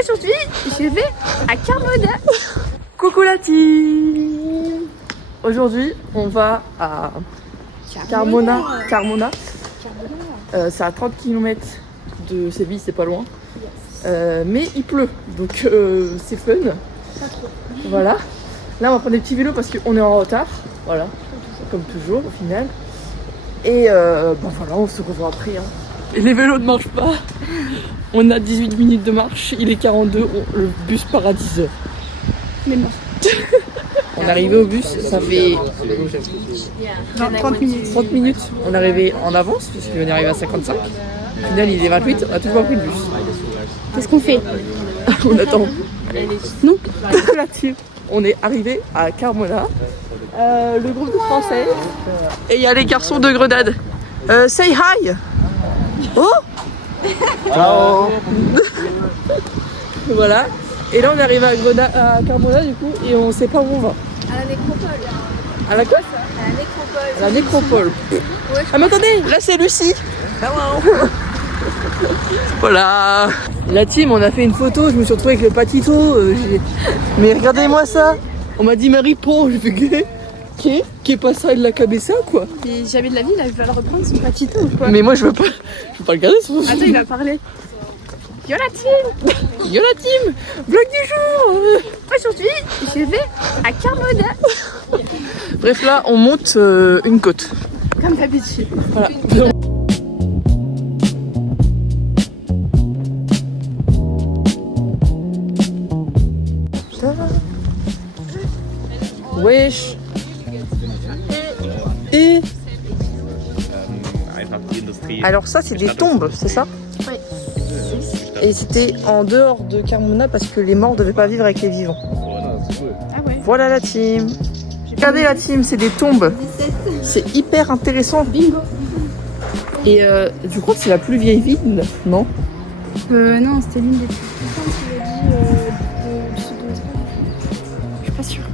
Aujourd'hui, je vais à Carmona. Coucou la team. Aujourd'hui, on va à Carmona. C'est à 30 km de Séville, c'est pas loin. Mais il pleut, donc c'est fun. Voilà. Là, on va prendre des petits vélos parce qu'on est en retard. Voilà, comme toujours au final. Et bon voilà, on se revoit après. Hein. Et les vélos ne marchent pas. On a 18 minutes de marche, il est 42, le bus part à 10h. Mais bon. On est arrivé au bus, ça fait 30 minutes. 30 minutes. On est arrivé en avance, puisqu'on est arrivé à 55. Au final, il est 28, on a toujours pas pris le bus. Qu'est-ce qu'on fait? On attend. Non. Là-dessus, on est arrivé à Carmona, le groupe de français. Et il y a les garçons de Grenade. Say hi. Oh. Ciao. Voilà. Et là, on est arrivé à Carmona du coup, et on sait pas où on va. À la nécropole. À la quoi? À la nécropole. À la nécropole. Ouais, Ah mais attendez, là c'est Lucie. Voilà. La team, on a fait une photo, je me suis retrouvée avec le patito. Mais regardez-moi ça. On m'a dit Marie Pont, je fais qui est pas ça de la cabessa quoi. Mais jamais de la vie, là, il va le reprendre son patito ou quoi? Mais moi je veux pas le garder son. Attends, il va parler. Yo la team. Yo la team, vlog du jour. Aujourd'hui, je vais à Carmona. Bref là, on monte une côte. Comme d'habitude. Voilà. Wesh. Et alors ça c'est des tombes, c'est ça? Oui. Et c'était en dehors de Carmona parce que les morts devaient pas vivre avec les vivants. Ah ouais. Voilà la team. Regardez la team, c'est des tombes. C'est hyper intéressant. Bingo. Et je crois que c'est la plus vieille ville, non? Non, c'était l'une des plus puissantes qu'il a dit du sud-ouest. Je suis pas sûre.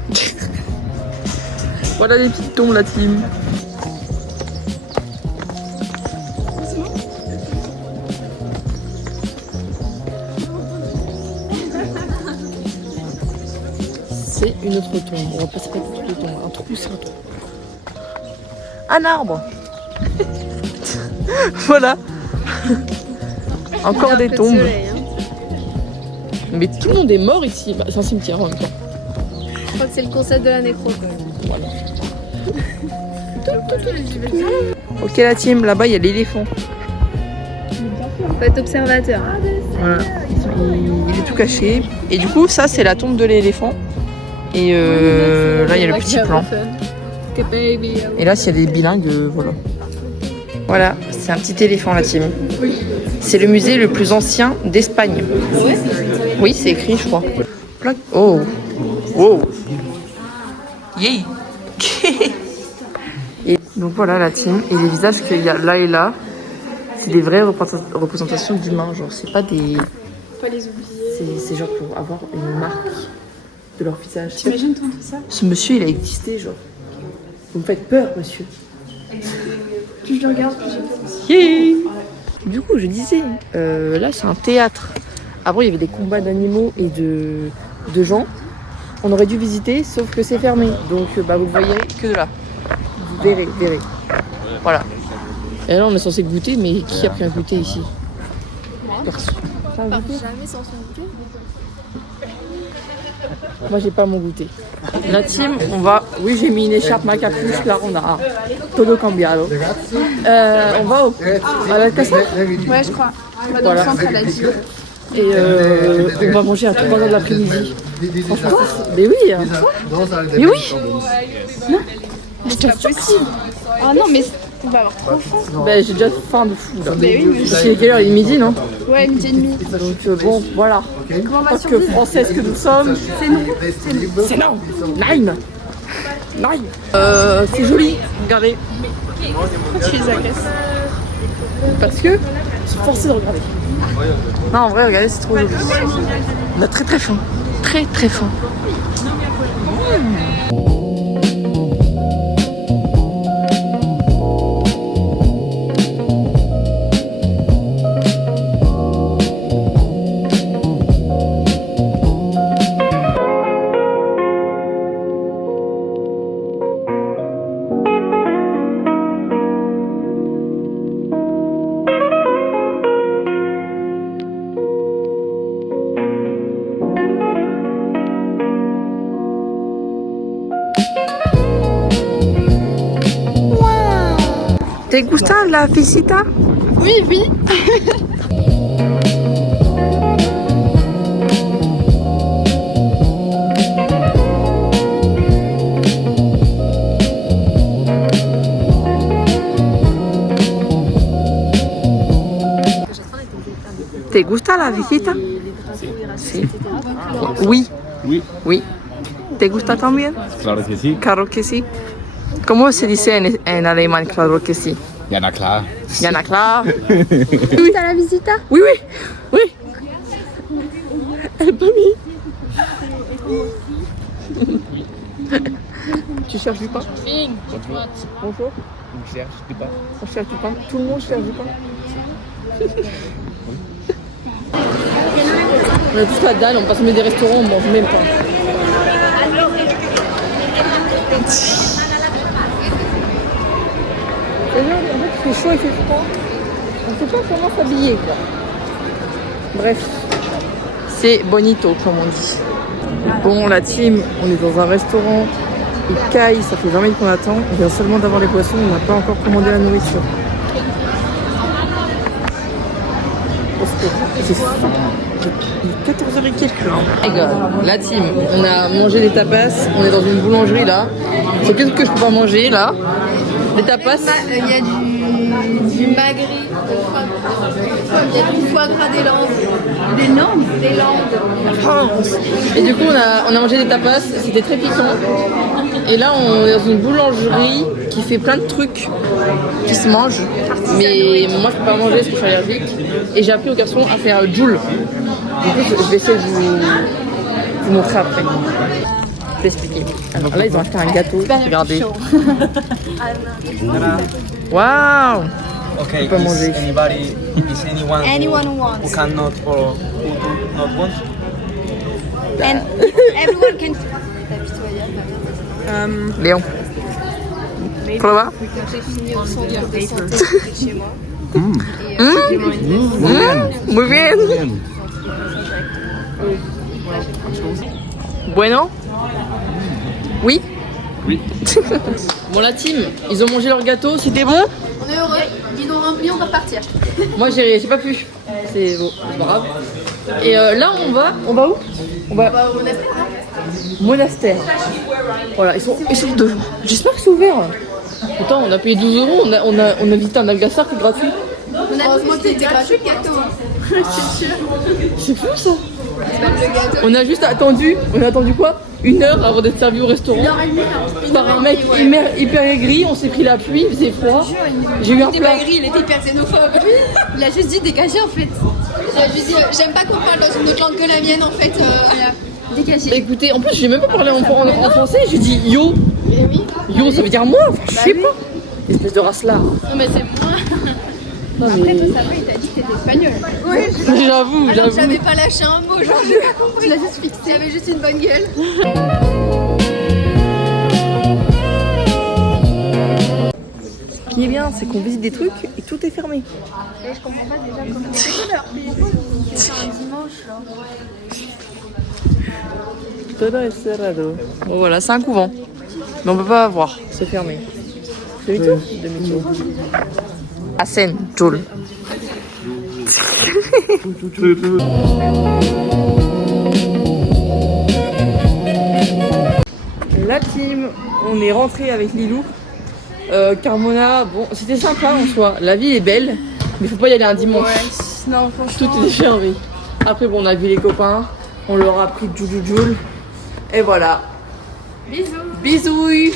Voilà les petites tombes la team. C'est une autre tombe. On va passer pas toutes les tombes. Un trou, c'est un trou. Un arbre. Voilà. Encore des tombes. Mais tout le monde est mort ici. Bah, c'est un cimetière en même temps. Je crois que c'est le concept de la nécropole. Voilà. Ok la team, là-bas il y a l'éléphant. Faut être observateur. Voilà. Il est tout caché. Et du coup ça c'est la tombe de l'éléphant. Et là il y a le petit plan. Et là s'il y a des bilingues, voilà. Voilà, c'est un petit éléphant la team. C'est le musée le plus ancien d'Espagne. Oui, c'est écrit je crois. Oh. Wow. Yay. Et donc voilà la team. Et les visages qu'il y a là et là, c'est des vraies représentations d'humains. Genre c'est pas des... Pas les oublier. C'est genre pour avoir une marque de leur visage. T'imagines ton tout ça? Ce monsieur il a existé genre. Vous me faites peur monsieur. Plus je regarde, plus j'ai peur. Yeah. Du coup je disais, là c'est un théâtre. Avant il y avait des combats d'animaux et de gens. On aurait dû visiter sauf que c'est fermé. Donc bah, vous voyez que de là. Vous verrez. Voilà. Et là on est censé goûter mais qui a pris un goûter ici? Personne. T'as un goûter? Jamais sans son goûter. Moi j'ai pas mon goûter. La team, on va. Oui, j'ai mis une écharpe, ma capuche, là on a todo cambiado. On va à la casa. Ouais, je crois. On va dans le centre à la ville. Et on va manger à 3h de l'après-midi. Franchement, mais oui. Mais oui. Non. Mais c'est pas possible. Ah non, mais on va avoir trop faim. Ben j'ai déjà faim de fou là. Mais oui, mais C'est quelle heure? Il est midi, non? ouais, midi et demi. Donc bon, voilà. Comment on va Parce que survivre? française que nous sommes, C'est non. c'est non. Nine. C'est joli. Regardez. Pourquoi tu les agaces? Parce que je suis forcée de regarder. Non, en vrai, regardez, c'est trop joli. On a très faim. Très faim. ¿Te gusta la visita? Oui, oui. ¿Te gusta la visita? Sí. Oui. Oui, Oui. ¿Te gusta también? claro que sí. Claro que sí. ¿Cómo se dice en alemán claro que sí? Ja, na klar. Ya na klar. ¿Te gusta la visita? Oui, oui. Oui. Elle pas mis. Tu cherches du pain? Bonjour. On cherche du pain. On cherche du pain. Tout le monde cherche du pain. On a tous la dalle, on passe des restaurants, on mange même pas. En fait, il fait chaud, il fait froid. On ne sait pas comment s'habiller, quoi. Bref, c'est bonito, comme on dit. Bon, la team, on est dans un restaurant. Il caille, ça fait 20 minutes qu'on attend. On vient seulement d'avoir les boissons, on n'a pas encore commandé la nourriture. Parce que j'ai faim. Il est 14h et quelques là. La team, on a mangé des tapas, on est dans une boulangerie là. C'est qu'est-ce que je peux pas manger là? Des tapas. Il y a du magri, il y a du foie gras des Landes. Des Landes? Des Landes. Et du coup on a mangé des tapas, c'était très piquant. Et là on est dans une boulangerie qui fait plein de trucs qui se mangent. Mais moi je peux pas manger parce que je suis allergique. Et j'ai appris aux garçons à faire Joule. Du coup je vais essayer de vous montrer après. Je vais expliquer. Alors là ils ont acheté un gâteau, regardez. Waouh! Okay, Pas manger. is anyone Anyone who who wants. cannot or who do not want? And everyone can. Léon. Clover? J'ai fini au centre de santé près de chez moi. Muy bien. Bueno? Oui? Oui. Bon la team, ils ont mangé leur gâteau, c'était bon? On est heureux, ils nous remplis, on doit repartir. Moi j'ai pas pu. C'est bon, c'est pas grave. Et là on va où? On va Au monastère, non? monastère. Voilà, ils sont devant. J'espère que c'est ouvert. Pourtant on a payé 12 €, on a visité un Algasar qui est gratuit. Heureusement qu'il était gratuit le gâteau. C'est fou ça. C'est pas le gâteau. On a juste attendu quoi? 1 heure avant d'être servi au restaurant. Par un mec hyper aigri, on s'est pris la pluie, il faisait froid. J'ai eu un Il était plat. pas gris, il était hyper xénophobe. Il a juste dit dégagez en fait. Il a juste dit j'aime pas qu'on parle dans une autre langue que la mienne en fait. Voilà. Dégagez. Bah écoutez, en plus j'ai même pas parlé en français, j'ai dit yo. Yo ça veut dire moi, enfin je sais pas. Espèce de race là. Non mais c'est moi. Non, mais... Après toi ça va, il t'a dit que t'étais espagnol. Oui. J'avoue, Alors j'avais pas lâché un mot, genre j'ai pas compris. Tu l'as juste fixé. Tu avais juste une bonne gueule. Ce qui est bien, c'est qu'on visite des trucs et tout est fermé. Et je comprends pas déjà comment c'est l'heure. C'est un dimanche là. Bon voilà, c'est un couvent. Mais on peut pas voir, c'est fermé. C'est tout demi-tour. Asen, Joule. La team, on est rentré avec Lilou. Carmona, bon, c'était sympa en soi. La ville est belle, mais faut pas y aller un dimanche. Ouais, non, franchement. Tout est fermé. Après, bon, on a vu les copains, on leur a pris Joule. Et voilà. Bisous. Bisous.